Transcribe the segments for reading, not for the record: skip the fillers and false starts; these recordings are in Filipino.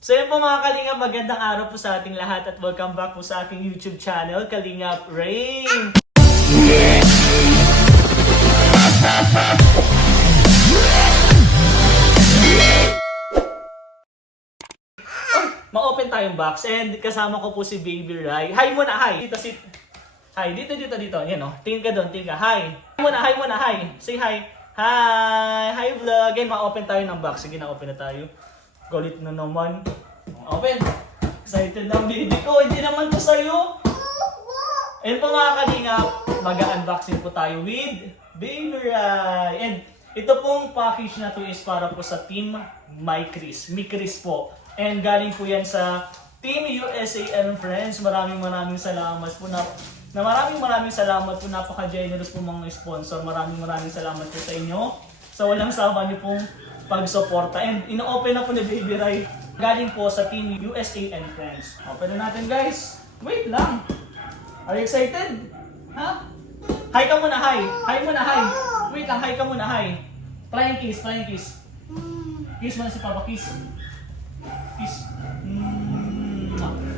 So yun po mga Kalingap, magandang araw po sa ating lahat at welcome back po sa ating YouTube channel, Kalingap Rain! Ma-open tayong box and kasama ko po si Baby Rai. Hi muna, hi! Dito, sit. Hi, dito. Yan o. Tingin ka doon, tingin ka. Hi! Hi muna, hi! Say hi! Hi! Hi vlog! Again, ma-open tayo ng box. Sige na, open na tayo. Galit na naman. Open! Excited na ang baby ko. Hindi naman to sa'yo. Ayun po mga Kalingap, mag-unboxing po tayo with Baby Rai. And ito pong package na to is para po sa Team MyChris. MyChris po. And galing po yan sa Team USA and Friends. Maraming salamat po maraming salamat po. Napaka-generous po mga sponsor. Maraming salamat po sa inyo. Sa walang sawa niyo pong pag-suporta. And ino-open na po ni Baby Rai. Galing po sa Team USA and Friends. Open na natin guys. Wait lang. Are you excited? Ha? Hi ka muna, hi. Hi muna, hi. Wait lang, hi ka muna, hi. Try and kiss. Kiss mo na si Papa, kiss. Kiss.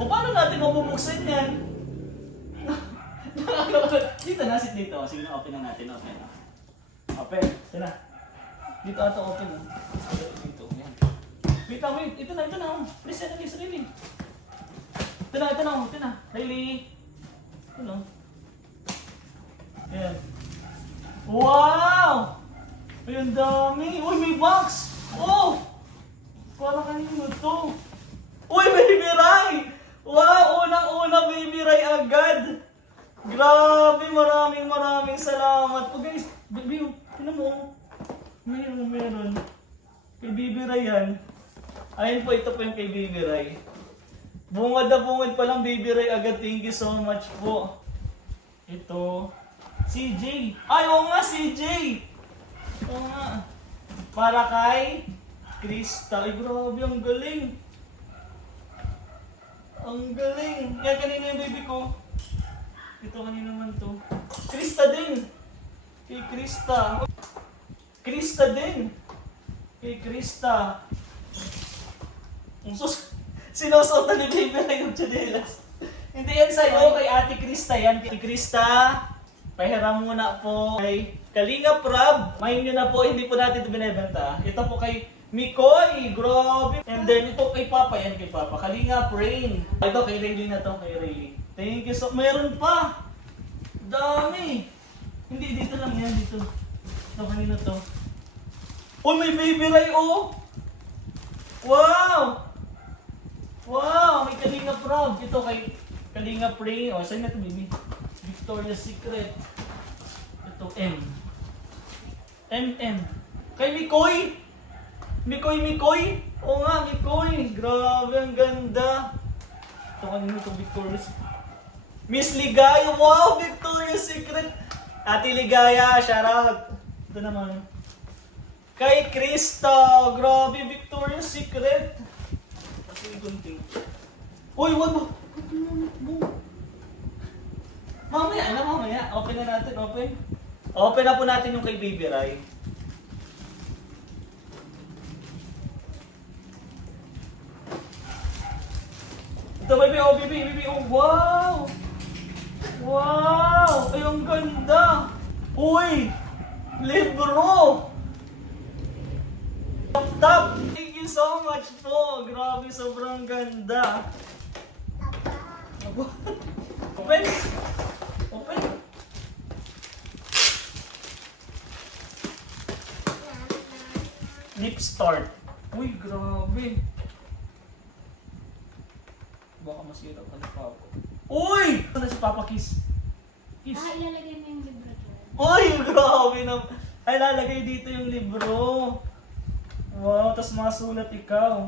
O paano natin mabubuksan yan? Dito na, sit dito. Sige na, open na natin. Open. Ito na. Dito ito, open. Dito, yan. Wait lang, wait. Ito na. Please, Riley. Ito na. Riley. Ito na. Ayan. Wow! Ay, ang dami. Uy, may box! Oh! Parang kanino to? Uy, Baby Rai! Wow! Unang-una, Baby Rai agad! Grabe! Maraming salamat. Oh guys, baby, tinan mo. Meron. Kay Baby Rai yan. Ayun po, ito po yung kay Baby Rai. Bungad na bungad pa lang, Baby Rai agad. Thank you so much po. Ito. CJ. Ay, oo nga, CJ! Oo nga. Para kay Krista. Ay, grabe, ang galing. Ang galing. Yan, kanina yung baby ko. Ito, kanina naman to. Krista din. Kay Krista. Krista din. Kay Krista. Sinusot na ni Baby Rai yung chanelas. Hindi yan sa'yo, kay Ate Krista yan. Kay Krista, pahiram muna po kay Kalingap Rob. Mahin nyo na po, hindi po natin ito binibenta. Ito po kay Mikoy, grabe. And then ito kay Papa, yan kay Papa. Kalingap Rain. Ito kay Rayleigh na to, kay Rayleigh. Thank you so, meron pa. Dami. Hindi, dito lang yan, dito. Ito, kanina to. Oh, may Baby Rai, oh. Wow. Wow, may Kalingap Rob. Ito kay Kalingap Rain. Oh, saan na ito, baby? Victoria's Secret. Ito, M. Kay Mikoy! Mikoy! Oo nga, Mikoy! Grabe, ang ganda! Ito kanina itong Victoria's Miss Ligaya! Wow! Victoria's Secret! Ate Ligaya, shoutout! Ito naman. Kay Krista! Grabe, Victoria's Secret! Kasi gunting. Uy, wag mo! Mamaya. Open na natin, open. Open na po natin yung kay Baby Rai. Ito, baby, oh, wow! Wow! Ay, ang ganda! Uy! Libro! Top! Thank you so much po! Grabe, sobrang ganda! Open! Lip start. Uy, grabe. Baka masira pa ni Papa. Uy! Ano si Papa Kiss? Kiss. Ilalagay mo yung libro dyan. Uy, grabe na. Ay, lalagay dito yung libro. Wow, tas masulat ikaw.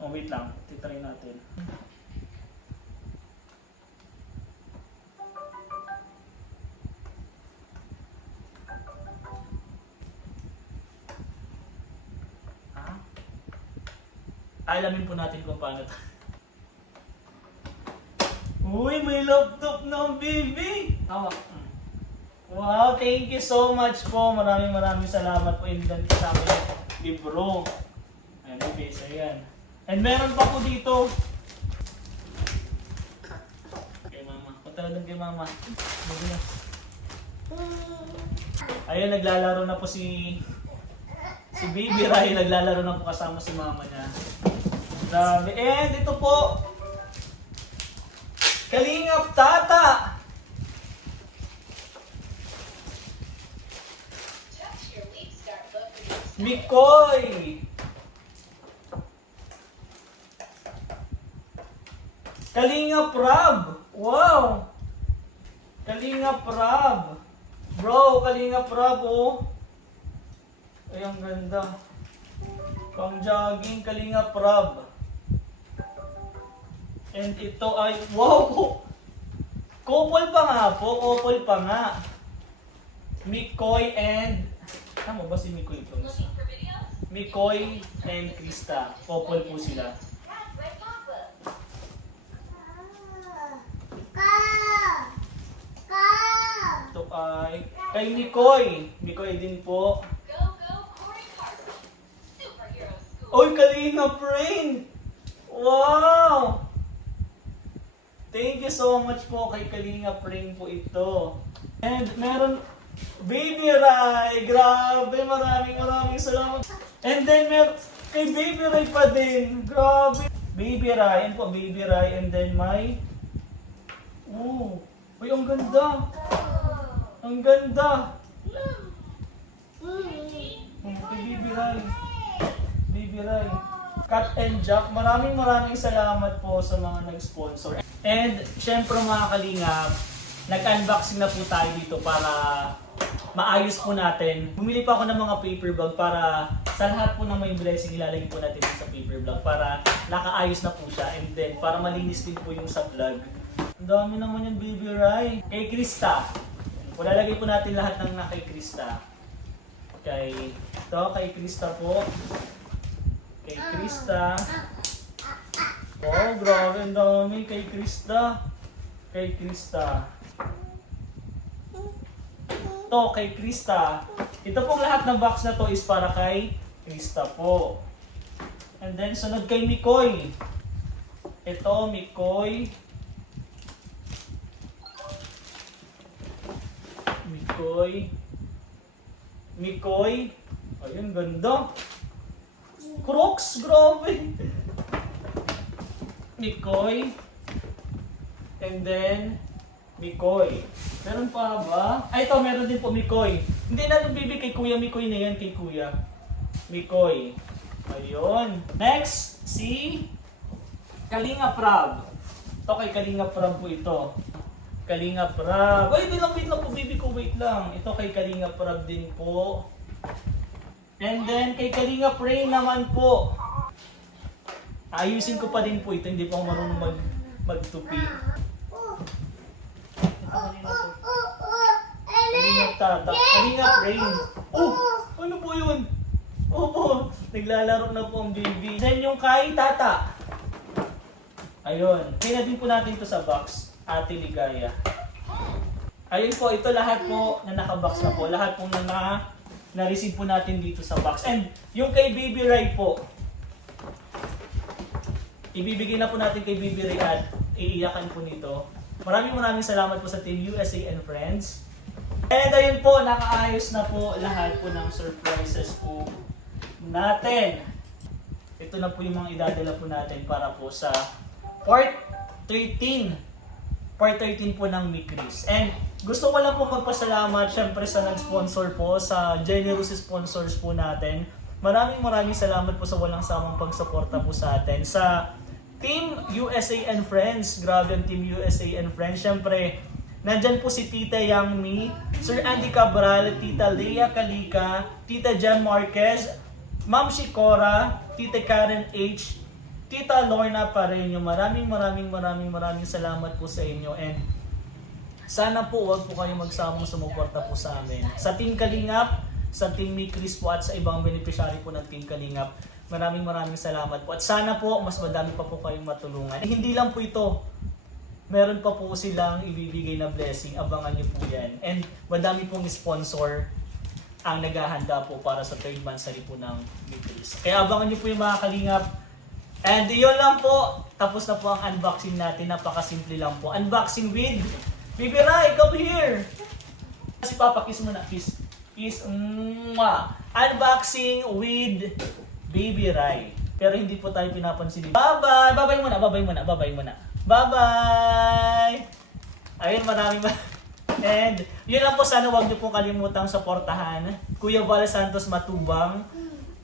Oh, wait lang. Titry natin. Alamin po natin kung paano ito. Uy, may laptop ng baby! Hawak. Wow, thank you so much po. Maraming salamat po. Indan kasama yung libro. Ayan, may base. Ayan. And meron pa po dito. Kay mama. Punta na doon kay mama. Dito na. Ayun, naglalaro na po si Baby Rai. Naglalaro na po kasama si mama niya. Grabe. And ito po. Kalingap Tata. Mikoy. Kalingap Rab. Wow. Kalingap Rab. Bro, Kalingap Rab, oh. Ay, ang ganda. Pang jogging, Kalingap Rab. And ito ay, wow! Couple pa nga po, couple pa nga. Mikoy and, tama ba si Mikoy ito? Mikoy and Krista. Couple po sila. Ito ay, kay Mikoy. Mikoy din po. Oy, Kalingap Rain! Wow! Thank you so much po kay Kalingap Rain po ito. And meron, Baby Rai! Grabe, maraming salamat. And then kay Baby Rai pa din. Grabe. Baby Rai, and po Baby Rai, and then my, oh, uy, ang ganda. Ang ganda. Kay Baby Rai. Baby Rai. Cat and Jack, maraming salamat po sa mga nag-sponsor. And syempre mga kalingap, nag-unboxing na po tayo dito para maayos po natin. Bumili pa ako ng mga paper bag para sa lahat po na may blessing ilalagay po natin sa paper bag para nakaayos na po siya, and then para malinis din po yung sa vlog. Ang dami naman yung Baby Rai. Kay Krista. Lalagay po natin lahat ng kay Krista. Kay Krista po. Kay Krista. Oh, grabe, ang dami kay Krista. Kay Krista. To kay Krista. Ito pong lahat ng box na to is para kay Krista po. And then sunod kay Mikoy. Ito, Mikoy. Mikoy. Ayun, ganda. Crocs, grabe. Mikoy. And then, Mikoy. Meron pa ba? Ay, ito, meron din po Mikoy. Hindi natin bibig kay Kuya Mikoy na yan, kay Kuya Mikoy. Ayun. Next, si Kalingap Rab. Ito kay Kalingap Rab po ito. Kalingap Rab. Ay, wait lang po, baby ko, wait lang. Ito kay Kalingap Rab din po. And then, kay Kalingap Rain naman po. Ayusin ko pa din po ito, hindi pa ako marunong magtupi. Ito kanina po. Kalingap Tata. Kalingap Rain. Oh! Ano po yun? Opo, naglalaro na po ang baby. Then yung kay Tata. Ayun. Kaya din po natin ito sa box. Ate Ligaya. Ayun po, ito lahat po na nakabox na po. Lahat po na-receive po natin dito sa box. And yung kay Baby Rai po, ibibigay na po natin kay Baby Rai at iiyakan po nito. Maraming salamat po sa Team USA and Friends. And ayun po, nakaayos na po lahat po ng surprises po natin. Ito na po yung mga idadala po natin para po sa Part 13 po ng Mikris. And gusto ko lang po magpasalamat syempre sa nag-sponsor po, sa generous sponsors po natin. Maraming salamat po sa walang samang pagsuporta po sa atin. Sa Team USA and Friends, grabe ang Team USA and Friends. Syempre, nandyan po si Tita Yang Mi, Sir Andy Cabral, Tita Lea Calica, Tita Jan Marquez, Ma'am Shikora, Tita Karen H, Tita Lorna Pareño. Maraming salamat po sa inyo. And sana po huwag po kayong magsamang sumuporta po sa amin. Sa Team Kalingap, sa Team Mikris po at sa ibang beneficiary po ng Team Kalingap, maraming salamat po. At sana po mas madami pa po kayong matulungan. Hindi lang po ito. Meron pa po silang ibibigay na blessing. Abangan niyo po yan. And madami pong sponsor ang naghahanda po para sa third monthsary po ng Mikris. Kaya abangan niyo po yung mga Kalingap. And yun lang po. Tapos na po ang unboxing natin. Napakasimple lang po. Unboxing with Baby Rai, come here! Si Papa, kiss mo na. Kiss. Kiss. Mwah! Unboxing with Baby Rai. Pero hindi po tayo pinapansin. Bye-bye! Bye-bye muna, bye-bye muna, bye-bye muna. Bye-bye! Ayun, maraming And yun lang po, sana huwag niyo pong kalimutang suportahan Kuya Val Santos Matubang,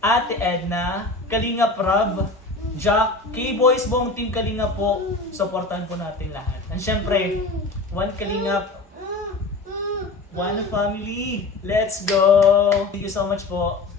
Ate Edna, Kalinga Prab, Jack, K-Boys, buong team Kalinga po. Suportahan po natin lahat. And syempre, one Kalingap, one family. Let's go! Thank you so much po.